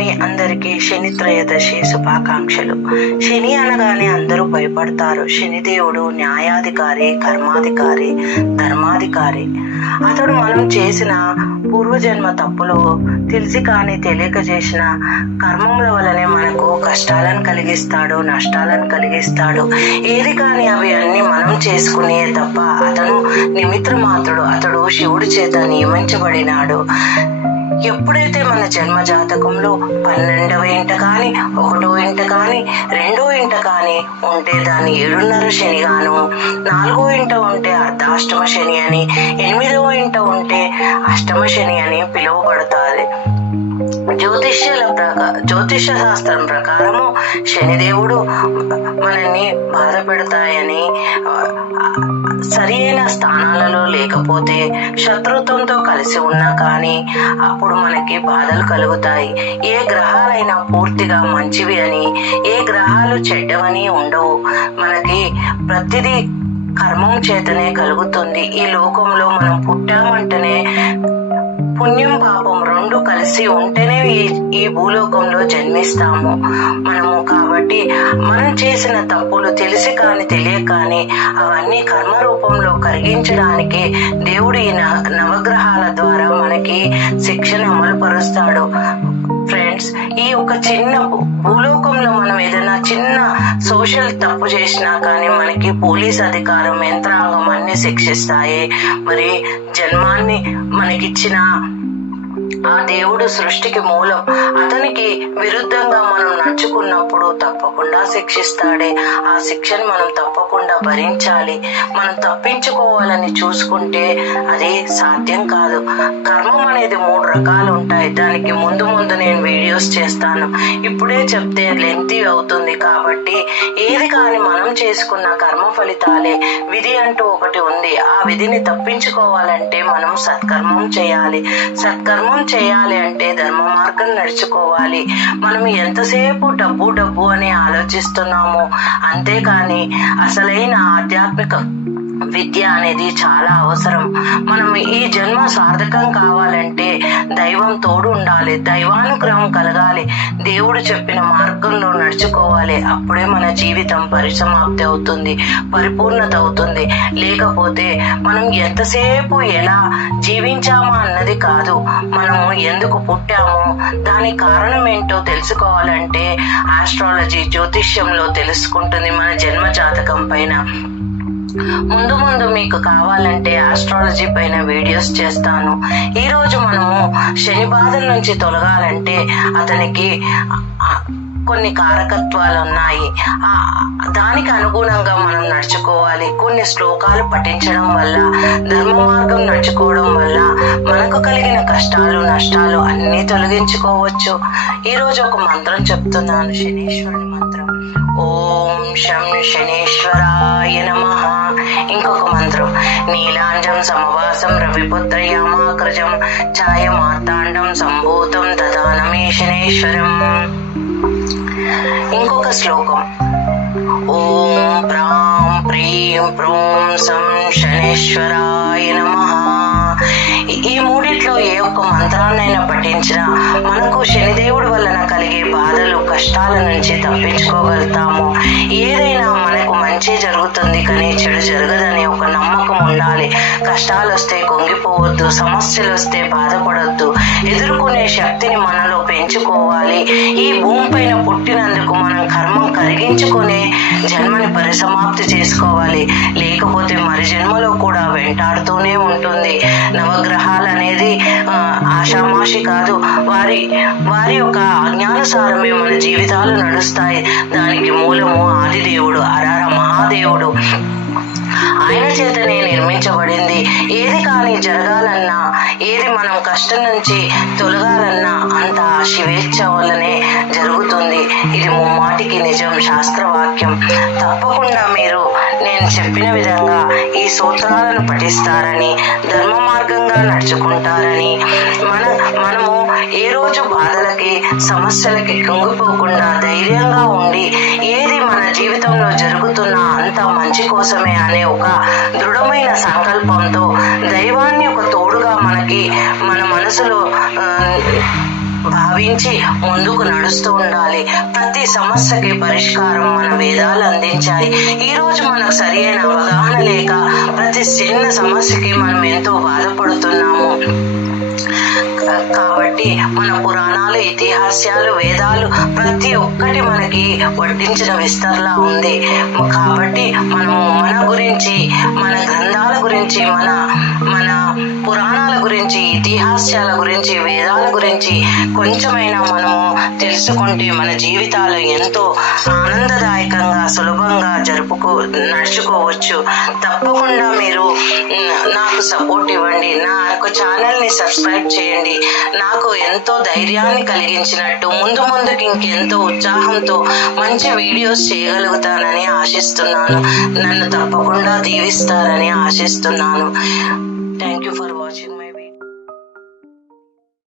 మీ అందరికీ శని త్రయోదశి శుభాకాంక్షలు శని అనగానే అందరూ భయపడతారు శనిదేవుడు న్యాయాధికారి కర్మాధికారి ధర్మాధికారి అతడు మనం చేసిన పూర్వజన్మ తప్పులు తెలిసి కానీ తెలియక చేసిన కర్మముల వలనే మనకు కష్టాలను కలిగిస్తాడు నష్టాలను కలిగిస్తాడు ఏది కానీ అవి అన్ని మనం చేసుకునే తప్ప అతను నిమిత్ర మాత్రుడు అతడు శివుడి చేత నియమించబడినాడు ఎప్పుడైతే మన జన్మ జాతకంలో పన్నెండవ ఇంట కానీ ఒకటో ఇంట కానీ రెండో ఇంట కానీ ఉంటే దాన్ని ఏడున్నర శని గాను నాలుగో ఇంట ఉంటే అర్ధాష్టమ శని అని ఎనిమిదవ ఇంట ఉంటే అష్టమ శని అని పిలువబడుతుంది జ్యోతిష్యుల ప్రకా జ్యోతిష శాస్త్రం ప్రకారము శనిదేవుడు మనల్ని బాధ పెడతాయని సరి అయిన స్థానాలలో లేకపోతే శత్రుత్వంతో కలిసి ఉన్నా కానీ అప్పుడు మనకి బాధలు కలుగుతాయి ఏ గ్రహాలైనా పూర్తిగా మంచివి అని ఏ గ్రహాలు చెడ్డవని ఉండవు మనకి ప్రతిదీ కర్మం చేతనే కలుగుతుంది ఈ లోకంలో మనం పుట్టామంటేనే పుణ్యం పాపం రెండు కలిసి ఉంటేనే ఈ ఈ భూలోకంలో జన్మిస్తాము మనము కాబట్టి మనం చేసిన తప్పులు తెలిసి కాని తెలియక కానీ అవన్నీ కర్మ రూపంలో కరిగించడానికి దేవుడి నవగ్రహాల ద్వారా మనకి శిక్షణ అమలుపరుస్తాడు ఫ్రెండ్స్ ఈ ఒక చిన్న భూలోకంలో మనం ఏదైనా చిన్న సోషల్ తప్పు చేసినా కానీ మనకి పోలీస్ అధికారం యంత్రాంగం అన్ని శిక్షిస్తాయి మరి జన్మాన్ని మనకిచ్చిన ఆ దేవుడు సృష్టికి మూలం అతనికి విరుద్ధంగా మనం నడుచుకున్నప్పుడు తప్పకుండా శిక్షిస్తాడే ఆ శిక్షను మనం తప్పకుండా భరించాలి మనం తప్పించుకోవాలని చూసుకుంటే అది సాధ్యం కాదు కర్మం అనేది మూడు రకాలు ఉంటాయి దానికి ముందు ముందు నేను వీడియోస్ చేస్తాను ఇప్పుడే చెప్తే లెంతి అవుతుంది కాబట్టి ఏది కాని మనం చేసుకున్న కర్మ ఫలితాలే విధి అంటూ ఒకటి ఉంది ఆ విధిని తప్పించుకోవాలంటే మనం సత్కర్మం చేయాలి సత్కర్మం ధర్మం చేయాలి అంటే ధర్మ మార్గం నడుచుకోవాలి మనం ఎంతసేపు డబ్బు డబ్బు అని ఆలోచిస్తున్నాము అంతేకాని అసలైన ఆధ్యాత్మిక విద్య అనేది చాలా అవసరం మనం ఈ జన్మ సార్థకం కావాలంటే దైవం తోడు ఉండాలి దైవానుగ్రహం కలగాలి దేవుడు చెప్పిన మార్గంలో నడుచుకోవాలి అప్పుడే మన జీవితం పరిసమాప్తి అవుతుంది పరిపూర్ణత అవుతుంది లేకపోతే మనం ఎంతసేపు ఎలా జీవించామా అన్నది కాదు మనము ఎందుకు పుట్టామో దాని కారణం ఏంటో తెలుసుకోవాలంటే ఆస్ట్రాలజీ జ్యోతిష్యంలో తెలుసుకుంటుంది మన జన్మ జాతకం పైన ముందు ముందు మీకు కావాలంటే ఆస్ట్రాలజీ పైన వీడియోస్ చేస్తాను ఈరోజు మనము శని బాధల నుంచి తొలగాలంటే అతనికి కొన్ని కారకత్వాలు ఉన్నాయి దానికి అనుగుణంగా మనం నడుచుకోవాలి కొన్ని శ్లోకాలు పఠించడం వల్ల ధర్మ మార్గం నడుచుకోవడం వల్ల మనకు కలిగిన కష్టాలు నష్టాలు అన్నీ తొలగించుకోవచ్చు ఈరోజు ఒక మంత్రం చెప్తున్నాను శనీశ్వరుని మంత్రం ఓం శం శనీశ్వరాయ నమ మంత్రం నీలాంజం సమవాసం రవిపుత్రయామాకృజం ఛాయ మాతాండం సంభూతం తదానమేషనేశ్వరం ఇంకొక శ్లోకం ఓం ప్రాం ప్రీం ప్రూం సం శనేశ్వరాయ నమ ఈ మూడిట్లో ఏ ఒక్క మంత్రాన్నైనా పఠించినా మనకు శనిదేవుడు వలన కలిగే బాధలు కష్టాల నుంచి తప్పించుకోగలుగుతాము ఏదైనా మనకు మంచి జరుగుతుంది కానీ చెడు జరగదనే ఒక నమ్మకం ఉండాలి కష్టాలు వస్తే కొంగిపోవద్దు సమస్యలు వస్తే బాధపడద్దు ఎదుర్కొనే శక్తిని మనలో పెంచుకోవాలి ఈ భూమిపైన పుట్టినందుకు మనం కర్మం కరిగించుకునే జన్మని పరిసమాప్తి చేసుకోవాలి లేకపోతే మరి జన్మలో కూడా వెంటాడుతూనే ఉంటుంది నవగ్రహాలు అనేది ఆషామాషి కాదు వారి వారి యొక్క అజ్ఞానుసారమే మన జీవితాలు నడుస్తాయి దానికి మూలము ఆదిదేవుడు అరార మహాదేవుడు ఆయన చేతనే నిర్మించబడింది ఏది కానీ జరగాలన్నా ఏది మనం కష్టం నుంచి తొలగాలన్నా అంతా శివేచ్ఛ వల్లనే జరుగుతుంది ఇది ముమ్మాటికి నిజం శాస్త్రవాక్యం తప్పకుండా మీరు నేను చెప్పిన విధంగా ఈ సూత్రాలను పఠిస్తారని ధర్మ మార్గంగా నడుచుకుంటారని మన మనము ఏ రోజు బాధలకి సమస్యలకి కుంగిపోకుండా ధైర్యంగా ఉండి ఏది మన జీవితంలో జరుగుతున్న అంత మంచి కోసమే అనే ఒక దృఢమైన సంకల్పంతో దైవాన్ని ఒక తోడుగా మనకి మన మనసులో భావించి ముందుకు నడుస్తూ ఉండాలి ప్రతి సమస్యకి పరిష్కారం మన వేదాలు అందించాయి ఈ రోజు మనకు సరియైన అవగాహన లేక ప్రతి చిన్న సమస్యకి మనం ఎంతో బాధపడుతున్నాము కాబట్టి మన పురాణాలు ఇతిహాసాలు వేదాలు ప్రతి ఒక్కటి మనకి వడ్డించిన విస్తరలా ఉంది కాబట్టి మనము మన గురించి మన గ్రంథాల గురించి మన మన పురాణాల గురించి రహస్యాల గురించి వేదాల గురించి కొంచెమైనా మనము తెలుసుకుంటే మన జీవితాలు ఎంతో ఆనందదాయకంగా సులభంగా జరుపుకో నడుచుకోవచ్చు తప్పకుండా మీరు నాకు సపోర్ట్ ఇవ్వండి నా యొక్క ఛానల్ని సబ్స్క్రైబ్ చేయండి నాకు ఎంతో ధైర్యాన్ని కలిగించినట్టు ముందు ముందుకు ఇంకెంతో ఉత్సాహంతో మంచి వీడియోస్ చేయగలుగుతానని ఆశిస్తున్నాను నన్ను తప్పకుండా దీవిస్తారని ఆశిస్తున్నాను థ్యాంక్ యూ ఫర్ వాచింగ్